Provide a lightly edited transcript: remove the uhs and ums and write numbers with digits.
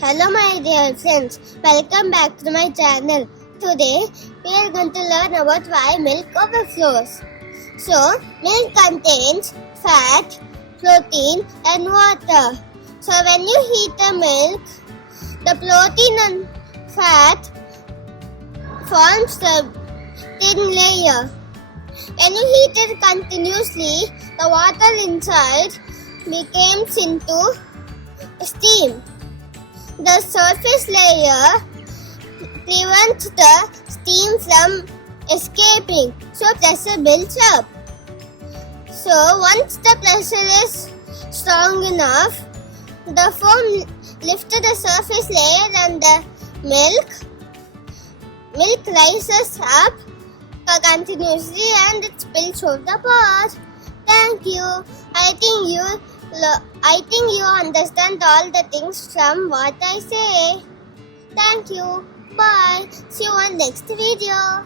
Hello my dear friends, welcome back to my channel. Today we are going to learn about why milk overflows. So, milk contains fat, protein and water. So when you heat the milk, the protein and fat forms the thin layer. When you heat it continuously, the water inside becomes into steam. The surface layer prevents the steam from escaping, so pressure builds up. So once the pressure is strong enough, the foam lifts the surface layer and the milk rises up continuously and it spills over the pot. Thank you. I think you understand all the things from what I say. Thank you. Bye. See you on next video.